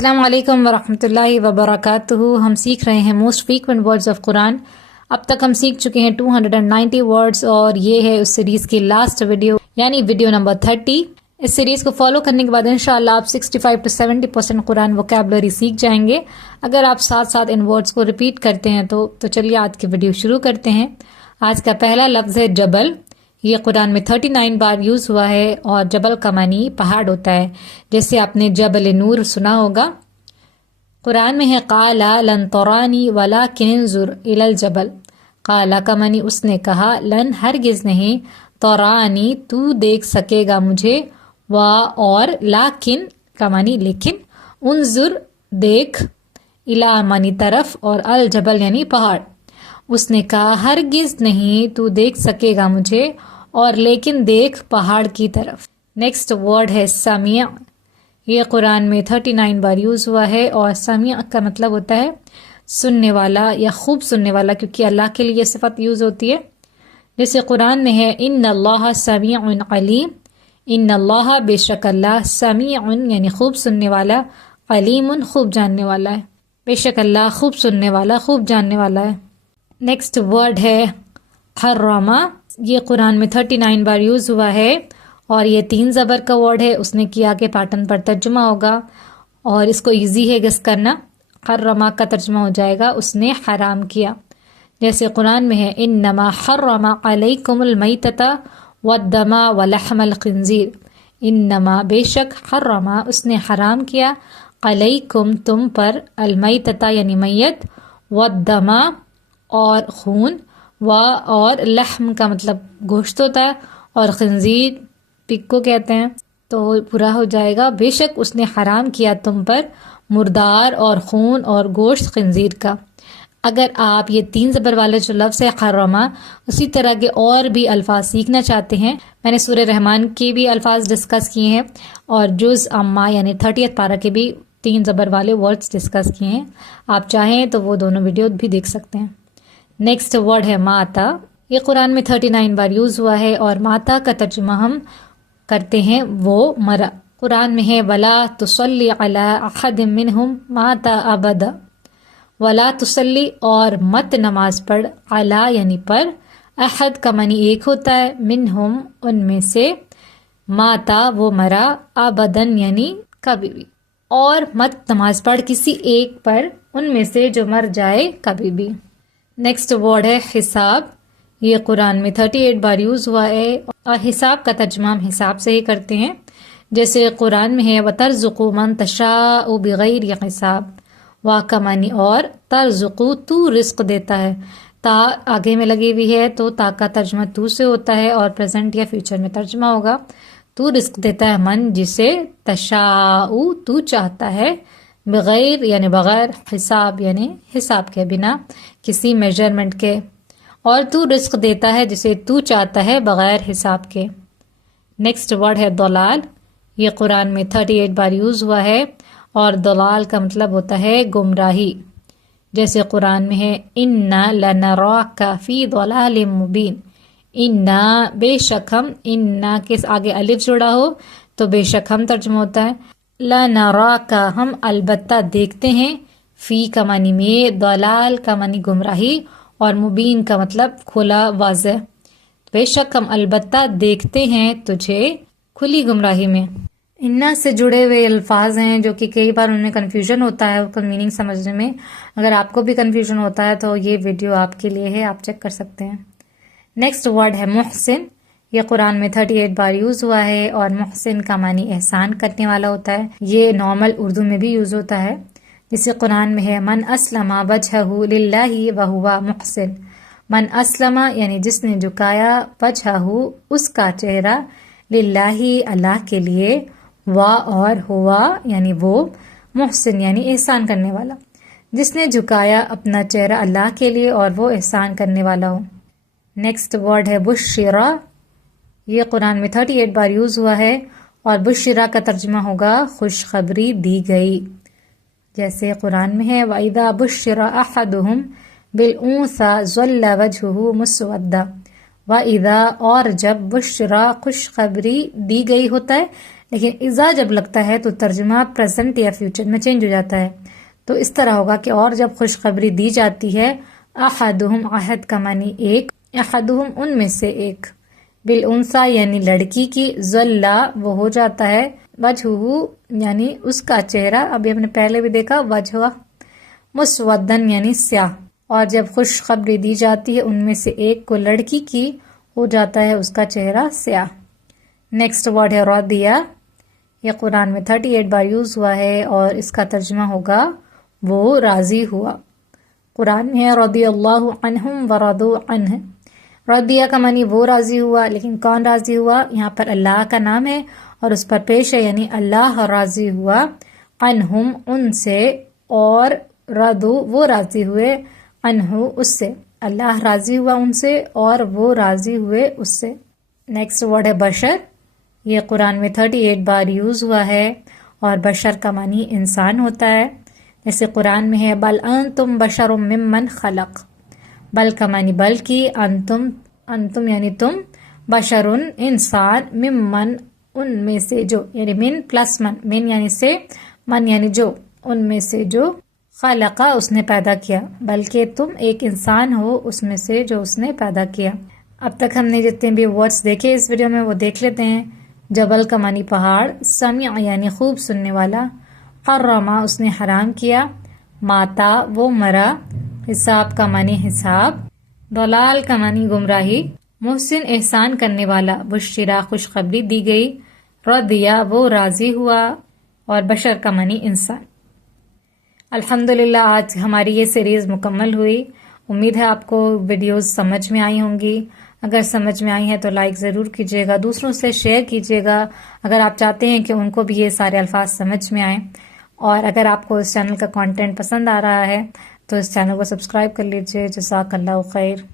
السلام علیکم ورحمۃ اللہ وبرکاتہ۔ ہم سیکھ رہے ہیں موسٹ فریکوینٹ ورڈز آف قرآن۔ اب تک ہم سیکھ چکے ہیں 290 ورڈز اور یہ ہے اس سیریز کی لاسٹ ویڈیو یعنی ویڈیو نمبر 30۔ اس سیریز کو فالو کرنے کے بعد انشاءاللہ آپ 65 to 70% قرآن ووکیبلری سیکھ جائیں گے اگر آپ ساتھ ساتھ ان ورڈز کو ریپیٹ کرتے ہیں تو چلیے آج کی ویڈیو شروع کرتے ہیں۔ آج کا پہلا لفظ ہے جبل۔ یہ قرآن میں 39 بار یوز ہوا ہے اور جبل کا معنی پہاڑ ہوتا ہے، جیسے آپ نے جبل نور سنا ہوگا۔ قرآن میں ہے قالا لن ترانی ولکن انظر الی الجبل۔ قالا کا معنی اس نے کہا، لن ہرگز نہیں، ترانی تو دیکھ سکے گا مجھے، و اور لیکن کا معنی لیکن، انظر دیکھ، الی معنی طرف اور الجبل یعنی پہاڑ۔ اس نے کہا ہرگز نہیں تو دیکھ سکے گا مجھے اور لیکن دیکھ پہاڑ کی طرف۔ نیکسٹ ورڈ ہے سمیع۔ یہ قرآن میں 39 بار یوز ہوا ہے اور سمیع کا مطلب ہوتا ہے سننے والا یا خوب سننے والا، کیونکہ اللہ کے لیے یہ صفت یوز ہوتی ہے۔ جیسے قرآن میں ہے ان اللہ سمیع علیم، ان اللہ بے شک اللہ، سمیع یعنی خوب سننے والا، علیم خوب جاننے والا ہے، بے شک اللہ خوب سننے والا خوب جاننے والا ہے۔ نیکسٹ ورڈ ہے حرما۔ یہ قرآن میں 39 بار یوز ہوا ہے اور یہ 3 زبر کا ورڈ ہے۔ اس نے کیا کہ پیٹرن پر ترجمہ ہوگا اور اس کو ایزی ہے گس کرنا۔ حرما کا ترجمہ ہو جائے گا اس نے حرام کیا۔ جیسے قرآن میں ہے انما حرم علیکم المیتۃ والدم ولحم الخنزیر۔ انما بے شک، حرما اس نے حرام کیا، علیکم تم پر، المیتۃ یعنی میت، والدم اور خون، اور لحم کا مطلب گوشت ہوتا ہے اور خنزیر پگ کو کہتے ہیں، تو پورا ہو جائے گا بے شک اس نے حرام کیا تم پر مردار اور خون اور گوشت خنزیر کا۔ اگر آپ یہ 3 زبر والے جو لفظ ہے حرما، اسی طرح کے اور بھی الفاظ سیکھنا چاہتے ہیں، میں نے سورہ رحمان کے بھی الفاظ ڈسکس کیے ہیں اور جز اما یعنی 30th پارہ کے بھی 3 زبر والے ورڈز ڈسکس کیے ہیں، آپ چاہیں تو وہ دونوں ویڈیو بھی دیکھ سکتے ہیں۔ نیکسٹ ورڈ ہے ماتا۔ یہ قرآن میں 39 بار یوز ہوا ہے اور ماتا کا ترجمہ ہم کرتے ہیں وہ مرا۔ قرآن میں ہے ولا تصلی علی احد منہم مات ابدا۔ ولا تصلی اور مت نماز پڑھ، علی یعنی پر، احد کا معنی ایک ہوتا ہے، منہم ان میں سے، ماتا وہ مرا، ابدن یعنی کبھی بھی، اور مت نماز پڑھ کسی ایک پر ان میں سے جو مر جائے کبھی بھی۔ نیکسٹ ورڈ ہے حساب۔ یہ قرآن میں 38 بار یوز ہوا ہے اور حساب کا ترجمہ ہم حساب سے ہی کرتے ہیں۔ جیسے قرآن میں ہے وَتَرْزُقُ مَن تَشَاءُ بِغَيْرِ حساب۔ وا کا معنی اور، ترزقو تو رزق دیتا ہے، تا آگے میں لگی ہوئی ہے تو تا کا ترجمہ تو سے ہوتا ہے اور پریزنٹ یا فیوچر میں ترجمہ ہوگا، تو رزق دیتا ہے من جسے، تشاء تو چاہتا ہے، بغیر یعنی بغیر، حساب یعنی حساب کے بنا، کسی میجرمنٹ کے، اور تو رزق دیتا ہے جسے تو چاہتا ہے بغیر حساب کے۔ نیکسٹ ورڈ ہے ضلال۔ یہ قرآن میں 38 بار یوز ہوا ہے اور ضلال کا مطلب ہوتا ہے گمراہی۔ جیسے قرآن میں ہے اِنَّا لَنَرَاكَ فِي ضَلَالٍ مُبِينٍ۔ اِنَّا بے شک ہم، اِنَّا کے آگے الف جڑا ہو تو بے شک ہم ترجمہ ہوتا ہے، لَنَرَاكَ ہم البتہ دیکھتے ہیں، فی کا معنی میں، ضلال کا معنی گمراہی اور مبین کا مطلب کھلا واضح، بے شک ہم البتہ دیکھتے ہیں تجھے کھلی گمراہی میں۔ انا سے جڑے ہوئے الفاظ ہیں جو کہ کئی بار ان میں کنفیوژن ہوتا ہے اس کا میننگ سمجھنے میں۔ اگر آپ کو بھی کنفیوژن ہوتا ہے تو یہ ویڈیو آپ کے لیے ہے، آپ چیک کر سکتے ہیں۔ نیکسٹ ورڈ ہے محسن۔ یہ قرآن میں 38 بار یوز ہوا ہے اور محسن کا معنی احسان کرنے والا ہوتا ہے۔ یہ نارمل اردو میں بھی یوز ہوتا ہے، جسے قرآن میں ہے من اسلم وجہہ للہ وہو محسن۔ من اسلم یعنی جس نے جھکایا، وجہہ اس کا چہرہ، للہ اللہ کے لیے، وا اور ہوا یعنی وہ، محسن یعنی احسان کرنے والا، جس نے جھکایا اپنا چہرہ اللہ کے لیے اور وہ احسان کرنے والا ہو۔ نیکسٹ ورڈ ہے بشرا۔ یہ قرآن میں 38 بار یوز ہوا ہے اور بشرا کا ترجمہ ہوگا خوشخبری دی گئی۔ جیسے قرآن میں ہے وَإِذَا بُشِّرَ أَحَدُهُمْ بِالْأُنثَىٰ ظَلَّ وَجْهُهُ مُسْوَدًّا۔ وَإِذَا اور جب، بشرا خوشخبری دی گئی ہوتا ہے، لیکن اذا جب لگتا ہے تو ترجمہ پریزنٹ یا فیوچر میں چینج ہو جاتا ہے. تو اس طرح ہوگا کہ اور جب خوشخبری دی جاتی ہے احدہم، احد کا معنی ایک، احدہم ان میں سے ایک، بالانثی یعنی لڑکی کی، ظلا وہ ہو جاتا ہے، وجہہ یعنی اس کا چہرہ، ابھی ہم نے پہلے بھی دیکھا وجہ، مسودن یعنی سیاہ. اور جب خوشخبری دی جاتی ہے ان میں سے ایک کو لڑکی کی، ہو جاتا ہے اس کا چہرہ سیاہ. نیکسٹ ورڈ ہے رضیہ. یہ قرآن میں 38 بار یوز ہوا ہے اور اس کا ترجمہ ہوگا وہ راضی ہوا. قرآن میں ہے رضی اللہ عنہم ورضوا عنہ. رضیہ کا معنی وہ راضی ہوا، لیکن کون راضی ہوا؟ یہاں پر اللہ کا نام ہے اور اس پر پیش ہے، یعنی اللہ راضی ہوا، عنہم ان سے، اور رضوا وہ راضی ہوئے، عنہ اس سے، اللہ راضی ہوا ان سے اور وہ راضی ہوئے اس سے. نیکسٹ ورڈ ہے بشر. یہ قرآن میں 38 بار یوز ہوا ہے اور بشر کا معنی انسان ہوتا ہے. جیسے قرآن میں ہے بل انتم بشر ممن خلق. بل کا معنی بلکہ، انتم یعنی تم، بشرن انسان، ممن ان میں سے جو، یعنی من پلس من یعنی سے، من یعنی جو، ان میں سے جو، خلقہ اس نے پیدا کیا، بلکہ تم ایک انسان ہو اس میں سے جو اس نے پیدا کیا. اب تک ہم نے جتنے بھی ورڈز دیکھے اس ویڈیو میں وہ دیکھ لیتے ہیں. جبل کا معنی پہاڑ، سمیع یعنی خوب سننے والا، حرما اس نے حرام کیا، ماتا وہ مرا، حساب کا معنی حساب، ضلال کا معنی گمراہی، محسن احسان کرنے والا، بشرا خوشخبری دی گئی، رضیہ وہ راضی ہوا، اور بشر کا معنی انسان. الحمدللہ آج ہماری یہ سیریز مکمل ہوئی. امید ہے آپ کو ویڈیوز سمجھ میں آئی ہوں گی. اگر سمجھ میں آئی ہیں تو لائک ضرور کیجیے گا، دوسروں سے شیئر کیجیے گا اگر آپ چاہتے ہیں کہ ان کو بھی یہ سارے الفاظ سمجھ میں آئیں. اور اگر آپ کو اس چینل کا کنٹینٹ پسند آ رہا ہے تو اس چینل کو سبسکرائب کر لیجیے. جزاک اللہ خیر.